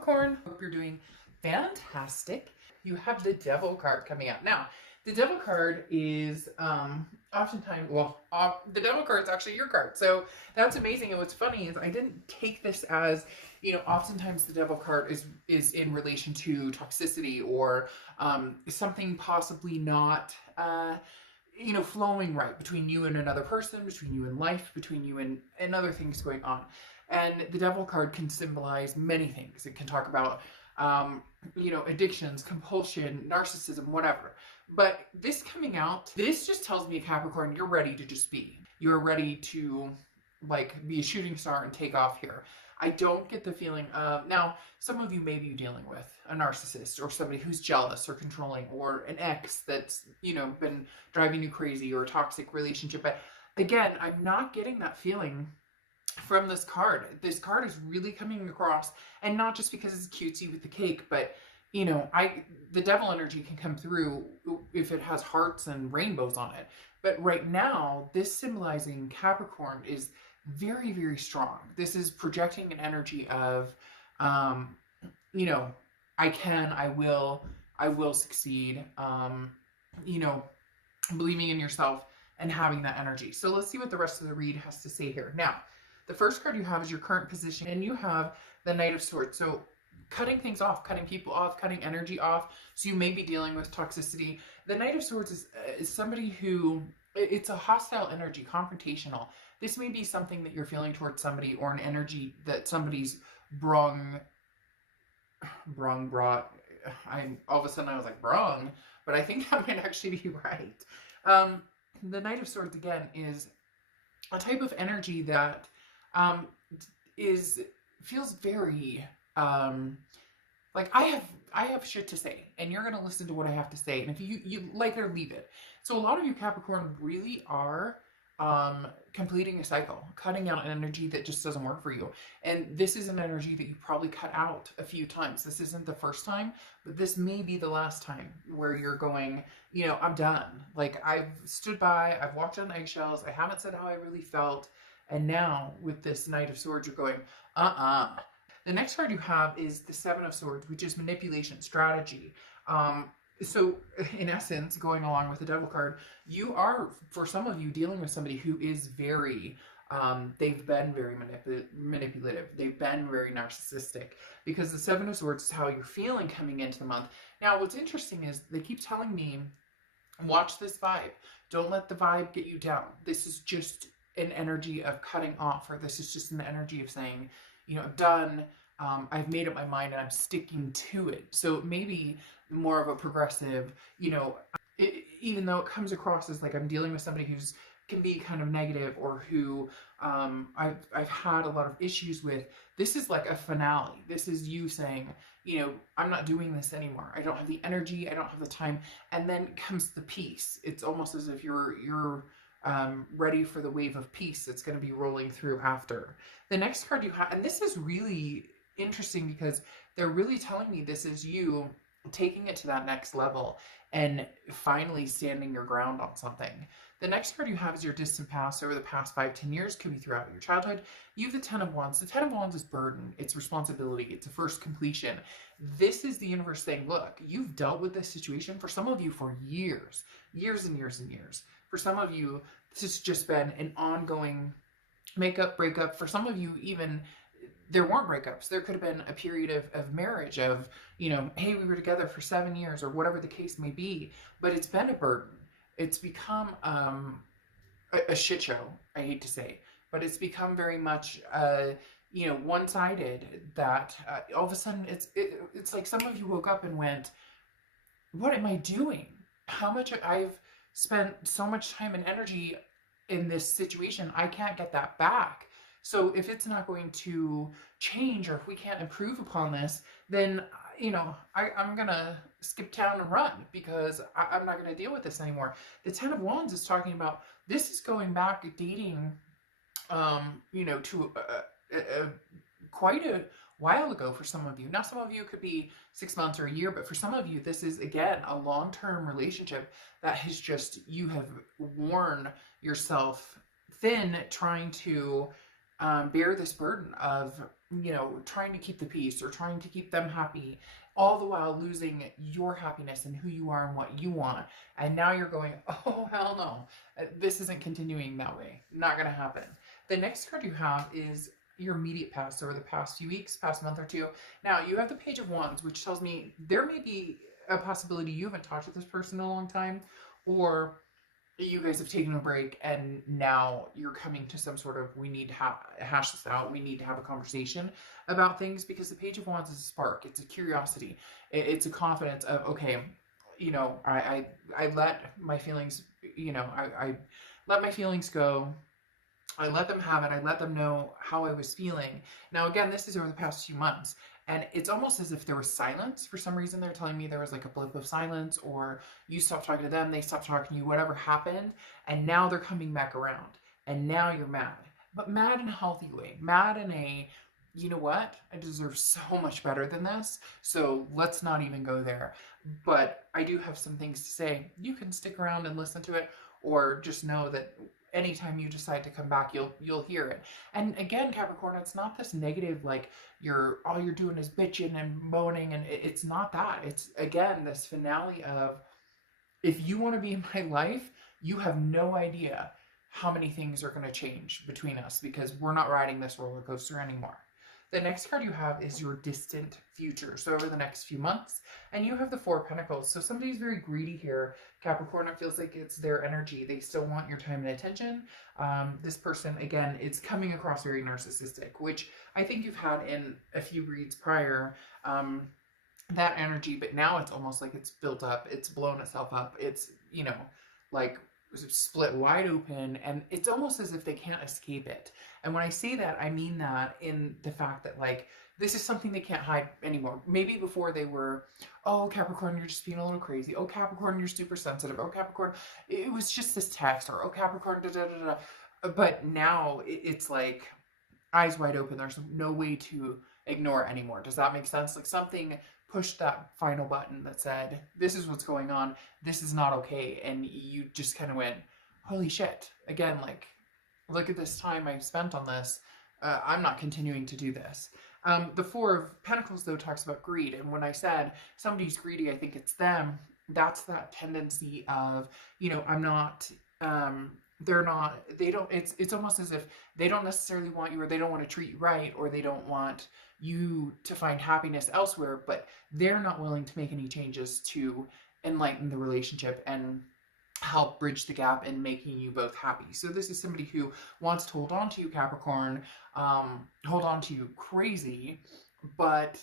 Capricorn. Hope you're doing fantastic. You have the Devil card coming out. Now, the Devil card is oftentimes, the Devil card is actually your card. So that's amazing. And what's funny is I didn't take this as, oftentimes the Devil card is in relation to toxicity or something possibly not, flowing right between you and another person, between you and life, between you and other things going on. And the Devil card can symbolize many things. It can talk about, addictions, compulsion, narcissism, whatever. But this coming out, this just tells me, Capricorn, you're ready to just be. You're ready to, be a shooting star and take off here. I don't get the feeling of, now, some of you may be dealing with a narcissist or somebody who's jealous or controlling or an ex that's, been driving you crazy or a toxic relationship. But again, I'm not getting that feeling from this card. This card is really coming across, and not just because it's cutesy with the cake, but the devil energy can come through if it has hearts and rainbows on it. But right now, this symbolizing Capricorn is very, very strong. This is projecting an energy of, I can, I will succeed, believing in yourself and having that energy. So let's see what the rest of the read has to say here. Now, the first card you have is your current position, and you have the Knight of Swords. So cutting things off, cutting people off, cutting energy off. So you may be dealing with toxicity. The Knight of Swords is somebody who, it's a hostile energy, confrontational. This may be something that you're feeling towards somebody, or an energy that somebody's brought. All of a sudden I was like, brung, but I think that might actually be right. The Knight of Swords, again, is a type of energy that feels very I have shit to say, and you're gonna listen to what I have to say, and if you like it or leave it. So a lot of you Capricorn really are completing a cycle, cutting out an energy that just doesn't work for you. And this is an energy that you probably cut out a few times. This isn't the first time, but this may be the last time where you're going, I'm done. I've stood by, I've walked on eggshells, I haven't said how I really felt. And now with this Knight of Swords, you're going, The next card you have is the Seven of Swords, which is manipulation, strategy. So in essence, going along with the Devil card, you are, for some of you, dealing with somebody who is very, they've been very manipulative. They've been very narcissistic, because the Seven of Swords is how you're feeling coming into the month. Now, what's interesting is they keep telling me, watch this vibe. Don't let the vibe get you down. This is just an energy of cutting off, or this is just an energy of saying, I'm done. I've made up my mind and I'm sticking to it. So maybe more of a progressive, even though it comes across as I'm dealing with somebody who's can be kind of negative, or who I've had a lot of issues with. This is like a finale. This is you saying, I'm not doing this anymore. I don't have the energy. I don't have the time. And then comes the peace. It's almost as if you're ready for the wave of peace that's going to be rolling through after. The next card you have, and this is really interesting because they're really telling me this is you taking it to that next level and finally standing your ground on something. The next card you have is your distant past. Over the past 5-10 years, could be throughout your childhood. You have the Ten of Wands. The Ten of Wands is burden. It's responsibility. It's a first completion. This is the universe saying, look, you've dealt with this situation, for some of you, for years and years and years. For some of you, this has just been an ongoing makeup, breakup. For some of you, even, there weren't breakups. There could have been a period of marriage of, hey, we were together for 7 years, or whatever the case may be. But it's been a burden. It's become a shit show, I hate to say. But it's become very much, one-sided, that all of a sudden it's like some of you woke up and went, what am I doing? How much I've spent so much time and energy in this situation, I can't get that back. So if it's not going to change, or if we can't improve upon this, then, I'm going to skip town and run, because I'm not going to deal with this anymore. The Ten of Wands is talking about, this is going back dating, to quite a while ago for some of you. Now, some of you could be 6 months or a year, but for some of you, this is, again, a long-term relationship that has just, you have worn yourself thin trying to bear this burden of, you know, trying to keep the peace or trying to keep them happy, all the while losing your happiness and who you are and what you want. And now you're going, oh, hell no. This isn't continuing that way. Not going to happen. The next card you have is your immediate past, over the past few weeks, past month or two. Now, you have the Page of Wands, which tells me there may be a possibility you haven't talked to this person in a long time, or you guys have taken a break and now you're coming to some sort of, we need to hash this out, we need to have a conversation about things, because the Page of Wands is a spark, it's a curiosity, it's a confidence of, okay, you know, I let my feelings, you know, I let my feelings go. I let them have it. I let them know how I was feeling. Now, again, this is over the past few months. And it's almost as if there was silence. For some reason, they're telling me there was like a blip of silence, or you stopped talking to them, they stopped talking to you, whatever happened. And now they're coming back around. And now you're mad. But mad in a healthy way. Mad in a, you know what? I deserve so much better than this. So let's not even go there. But I do have some things to say. You can stick around and listen to it, or just know that anytime you decide to come back, you'll hear it. And again, Capricorn, it's not this negative, like all you're doing is bitching and moaning, and it's not that. It's, again, this finale of, if you want to be in my life, you have no idea how many things are going to change between us, because we're not riding this roller coaster anymore. The next card you have is your distant future. So over the next few months, and you have the Four of Pentacles. So somebody's very greedy here, Capricorn. It feels like it's their energy. They still want your time and attention. This person, again, it's coming across very narcissistic, which I think you've had in a few reads prior, that energy, but now it's almost like it's built up. It's blown itself up. It's, you know, like split wide open, and it's almost as if they can't escape it. And when I say that, I mean that in the fact that, like, this is something they can't hide anymore. Maybe before they were, oh, Capricorn, you're just being a little crazy. Oh, Capricorn, you're super sensitive. Oh, Capricorn, it was just this text. Or, oh, Capricorn, da da da da. But now it's like eyes wide open. There's no way to ignore it anymore. Does that make sense? Like, something pushed that final button that said, this is what's going on, this is not okay, and you just kind of went, holy shit. Again, like, look at this time I spent on this. I'm not continuing to do this. The Four of Pentacles, though, talks about greed, and when I said somebody's greedy, I think it's them. That's that tendency of, you know, I'm not, they're not, they don't, it's almost as if they don't necessarily want you, or they don't want to treat you right, or they don't want you to find happiness elsewhere, but they're not willing to make any changes to enlighten the relationship and help bridge the gap in making you both happy. So this is somebody who wants to hold on to you, Capricorn, hold on to you crazy, but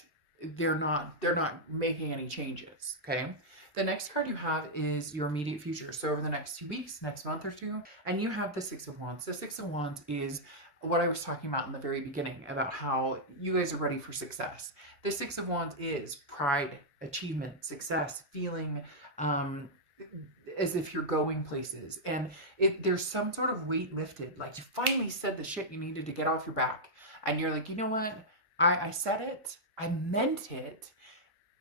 they're not making any changes, okay? The next card you have is your immediate future. So over the next 2 weeks, next month or two, and you have the Six of Wands. The Six of Wands is what I was talking about in the very beginning, about how you guys are ready for success. The Six of Wands is pride, achievement, success, feeling as if you're going places, and there's some sort of weight lifted. Like, you finally said the shit you needed to get off your back, and you're like, you know what? I said it, I meant it,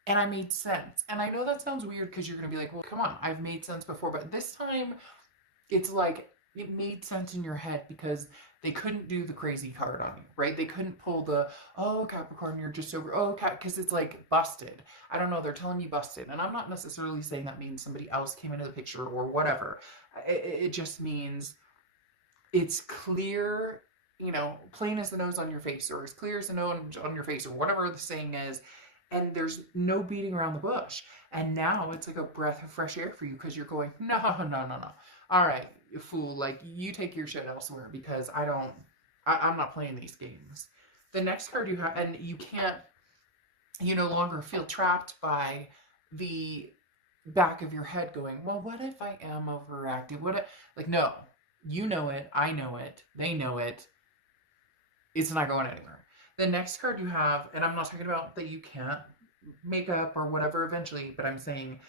and I made sense. And I know that sounds weird, because you're gonna be like, well, come on, I've made sense before, but this time it's like it made sense in your head, because they couldn't do the crazy card on you, right? They couldn't pull the, oh, Capricorn, you're just over, oh, because it's like busted. I don't know, they're telling me busted. And I'm not necessarily saying that means somebody else came into the picture or whatever. It just means it's clear, you know, plain as the nose on your face, or as clear as the nose on your face, or whatever the saying is. And there's no beating around the bush. And now it's like a breath of fresh air for you, because you're going, no. All right, you fool, like, you take your shit elsewhere, because I'm not playing these games. The next card you have, and you no longer feel trapped by the back of your head going, well, what if I am overactive? Like, no, you know it, I know it, they know it. It's not going anywhere. The next card you have, and I'm not talking about that you can't make up or whatever eventually, but I'm saying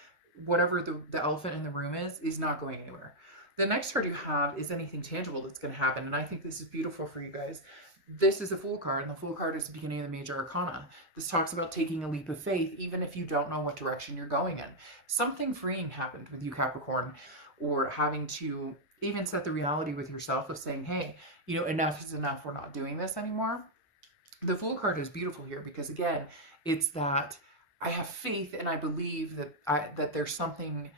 whatever the elephant in the room is not going anywhere. The next card you have is anything tangible that's going to happen, and I think this is beautiful for you guys. This is a Fool card, and the Fool card is the beginning of the major arcana. This talks about taking a leap of faith, even if you don't know what direction you're going in. Something freeing happened with you, Capricorn, or having to even set the reality with yourself of saying, hey, you know, enough is enough. We're not doing this anymore. The Fool card is beautiful here because, again, it's that I have faith and I believe that there's something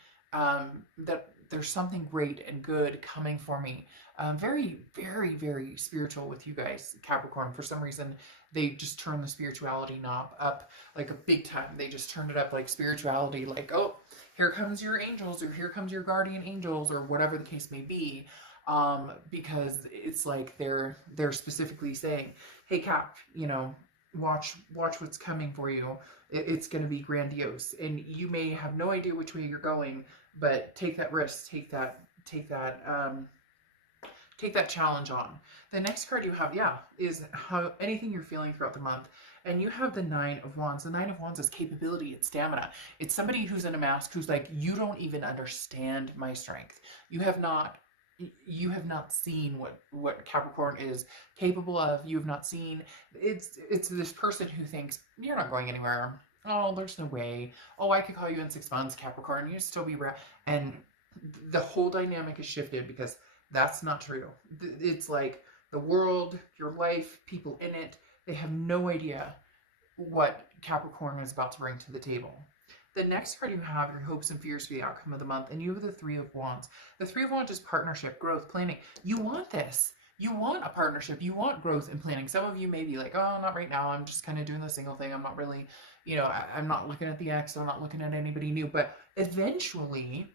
great and good coming for me. Very, very, very spiritual with you guys, Capricorn. For some reason, they just turn the spirituality knob up like a big time. They just turn it up like spirituality, like, oh, here comes your angels, or here comes your guardian angels, or whatever the case may be. Because it's like they're specifically saying, hey, Cap, you know, watch what's coming for you. It's going to be grandiose, and you may have no idea which way you're going, but take that risk, take that challenge on. The next card you have, yeah, is how anything you're feeling throughout the month. And you have the Nine of Wands. The Nine of Wands is capability, it's stamina. It's somebody who's in a mask who's like, you don't even understand my strength. You have not seen what Capricorn is capable of. You have not seen. It's this person who thinks you're not going anywhere. Oh, there's no way. Oh, I could call you in 6 months, Capricorn. You'd still be and the whole dynamic is shifted because that's not true. It's like the world, your life, people in it, they have no idea what Capricorn is about to bring to the table. The next card you have, your hopes and fears for the outcome of the month, and you have the Three of Wands. The Three of Wands is partnership, growth, planning. You want this. You want a partnership. You want growth and planning. Some of you may be like, oh, not right now. I'm just kind of doing the single thing. I'm not really, you know, I'm not looking at the ex. I'm not looking at anybody new. But eventually,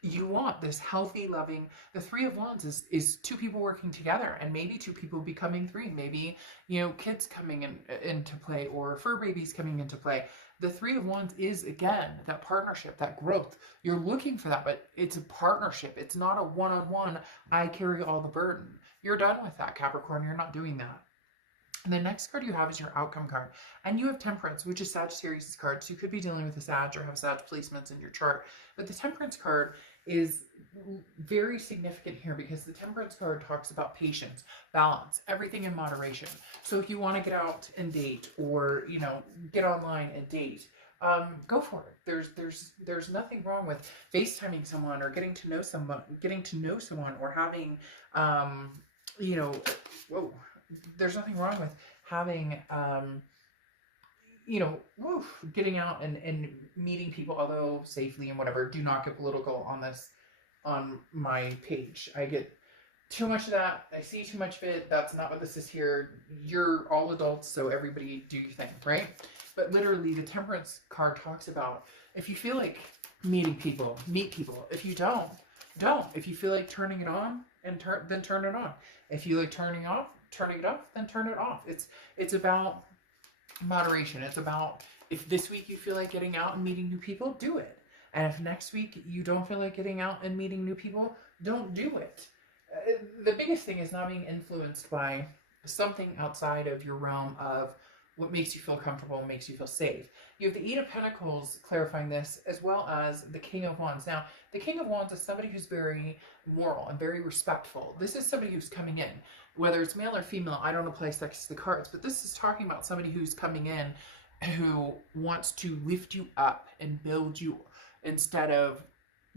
you want this healthy, loving. The Three of Wands is two people working together, and maybe two people becoming three. Maybe, you know, kids coming into play, or fur babies coming into play. The Three of Wands is, again, that partnership, that growth. You're looking for that, but it's a partnership. It's not a one-on-one, I carry all the burden. You're done with that, Capricorn. You're not doing that. And the next card you have is your outcome card. And you have Temperance, which is Sagittarius' card. So you could be dealing with a Sag or have Sag placements in your chart. But the Temperance card is very significant here because the Temperance card talks about patience, balance, everything in moderation. So if you want to get out and date, or, you know, get online and date, go for it. There's nothing wrong with FaceTiming someone, or getting to know someone, or having, you know, whoa. There's nothing wrong with having, you know, getting out and meeting people, although safely and whatever. Do not get political on this, on my page. I get too much of that. I see too much of it. That's not what this is here. You're all adults, so everybody do your thing, right? But literally, the Temperance card talks about, if you feel like meeting people, meet people. If you don't. If you feel like turning it on, then turn it on. If you like turning it off, then turn it off. It's about moderation. It's about, if this week you feel like getting out and meeting new people, do it. And if next week you don't feel like getting out and meeting new people, don't do it. The biggest thing is not being influenced by something outside of your realm of what makes you feel comfortable, makes you feel safe. You have the Eight of Pentacles clarifying this, as well as the King of Wands. Now, the King of Wands is somebody who's very moral and very respectful. This is somebody who's coming in, whether it's male or female. I don't apply sex to the cards, but this is talking about somebody who's coming in who wants to lift you up and build you instead of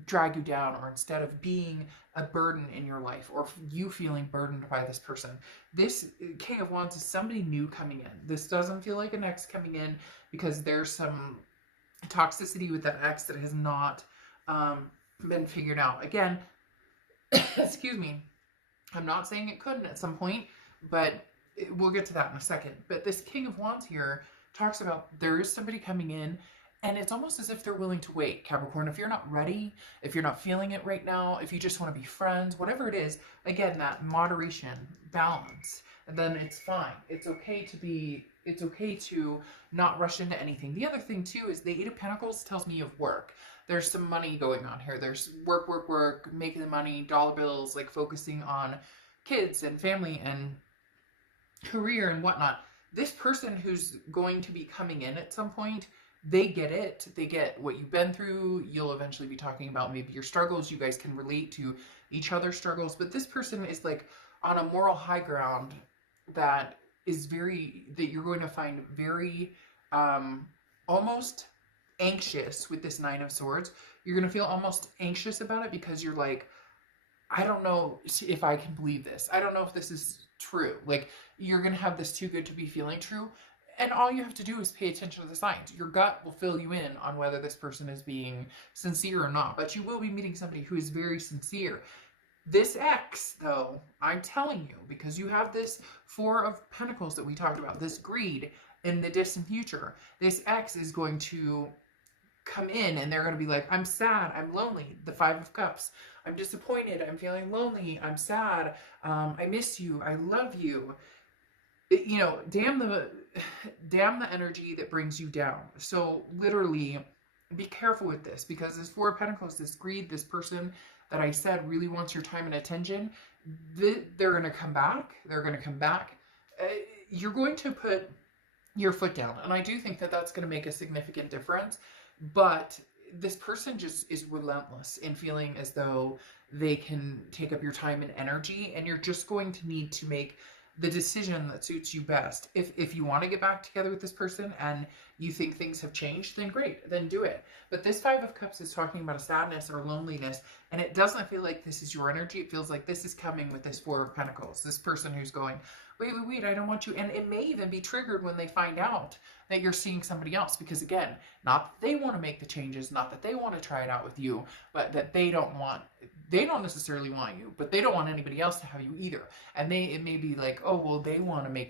drag you down, or instead of being a burden in your life, or you feeling burdened by this person. This King of Wands is somebody new coming in. This doesn't feel like an ex coming in, because there's some toxicity with that ex that has not been figured out. Again, excuse me, I'm not saying it couldn't at some point, but we'll get to that in a second. But this King of Wands here talks about there is somebody coming in, and it's almost as if they're willing to wait, Capricorn. If you're not ready, if you're not feeling it right now, if you just want to be friends, whatever it is, again, that moderation, balance, and then it's fine. It's okay to not rush into anything. The other thing too is the Eight of Pentacles tells me of work. There's some money going on here. There's work, making the money, dollar bills, like focusing on kids and family and career and whatnot. This person who's going to be coming in at some point, they get it. They get what you've been through. You'll eventually be talking about maybe your struggles. You guys can relate to each other's struggles. But this person is like on a moral high ground that you're going to find very almost anxious with this Nine of Swords. You're going to feel almost anxious about it, because you're like, I don't know if I can believe this. I don't know if this is true. Like, you're going to have this too good to be feeling true. And all you have to do is pay attention to the signs. Your gut will fill you in on whether this person is being sincere or not. But you will be meeting somebody who is very sincere. This X, though, I'm telling you, because you have this Four of Pentacles that we talked about, this greed in the distant future, this X is going to come in and they're going to be like, I'm sad, I'm lonely. The Five of Cups, I'm disappointed, I'm feeling lonely, I'm sad, I miss you, I love you. You know, damn the energy that brings you down. So literally be careful with this, because this Four of Pentacles, this greed, this person that I said really wants your time and attention, they're going to come back. They're going to come back. You're going to put your foot down. And I do think that that's going to make a significant difference. But this person just is relentless in feeling as though they can take up your time and energy. And you're just going to need to make the decision that suits you best. If you want to get back together with this person and you think things have changed, then great, then do it. But this Five of Cups is talking about a sadness or loneliness, and it doesn't feel like this is your energy. It feels like this is coming with this Four of Pentacles, this person who's going, wait, I don't want you. And it may even be triggered when they find out that you're seeing somebody else, because again, not that they want to make the changes, not that they want to try it out with you, but that they don't necessarily want you, but they don't want anybody else to have you either. And it may be like, oh, well, they want to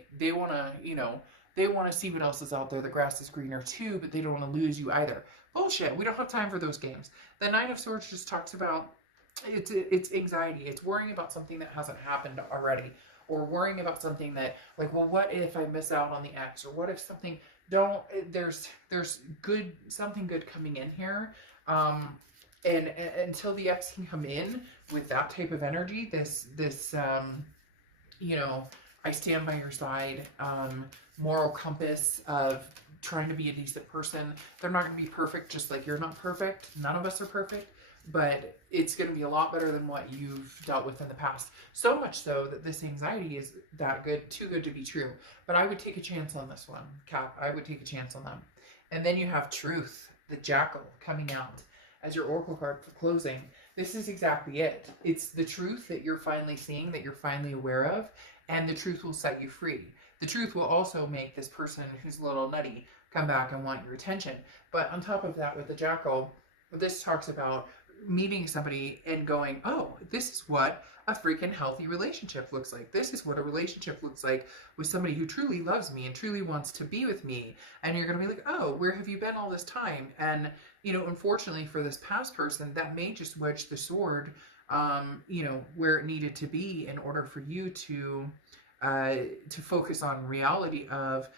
see what else is out there. The grass is greener too, but they don't want to lose you either. Bullshit. We don't have time for those games. The Nine of Swords just talks about it's anxiety. It's worrying about something that hasn't happened already, or worrying about something that, like, well, what if I miss out on the X, or what if something there's something good coming in here. And until the X can come in with that type of energy, this I stand by your side, moral compass of trying to be a decent person. They're not going to be perfect, just like you're not perfect. None of us are perfect, but it's going to be a lot better than what you've dealt with in the past. So much so that this anxiety is that good, too good to be true. But I would take a chance on this one, Cap. I would take a chance on them. And then you have Truth, the Jackal, coming out as your oracle card for closing. This is exactly it. It's the truth that you're finally seeing, that you're finally aware of, and the truth will set you free. The truth will also make this person who's a little nutty come back and want your attention. But on top of that, with the Jackal, this talks about meeting somebody and going, oh, this is what a freaking healthy relationship looks like. This is what a relationship looks like with somebody who truly loves me and truly wants to be with me. And you're going to be like, oh, where have you been all this time? And, unfortunately for this past person, that may just wedge the sword, where it needed to be in order for you to focus on reality of,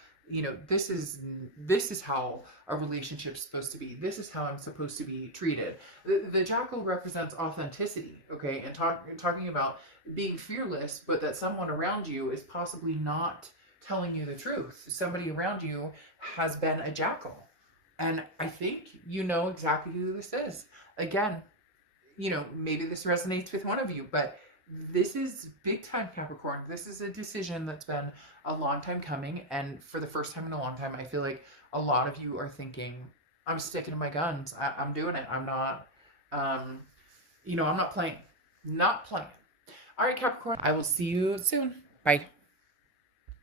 this is how a relationship's supposed to be. This is how I'm supposed to be treated. The Jackal represents authenticity, okay? And talking about being fearless, but that someone around you is possibly not telling you the truth. Somebody around you has been a jackal. And I think you know exactly who this is. Again, maybe this resonates with one of you, but this is big time, Capricorn. This is a decision that's been a long time coming, and for the first time in a long time, I feel like a lot of you are thinking, I'm sticking to my guns. I'm doing it. I'm not, I'm not playing. Not playing. All right, Capricorn. I will see you soon. Bye.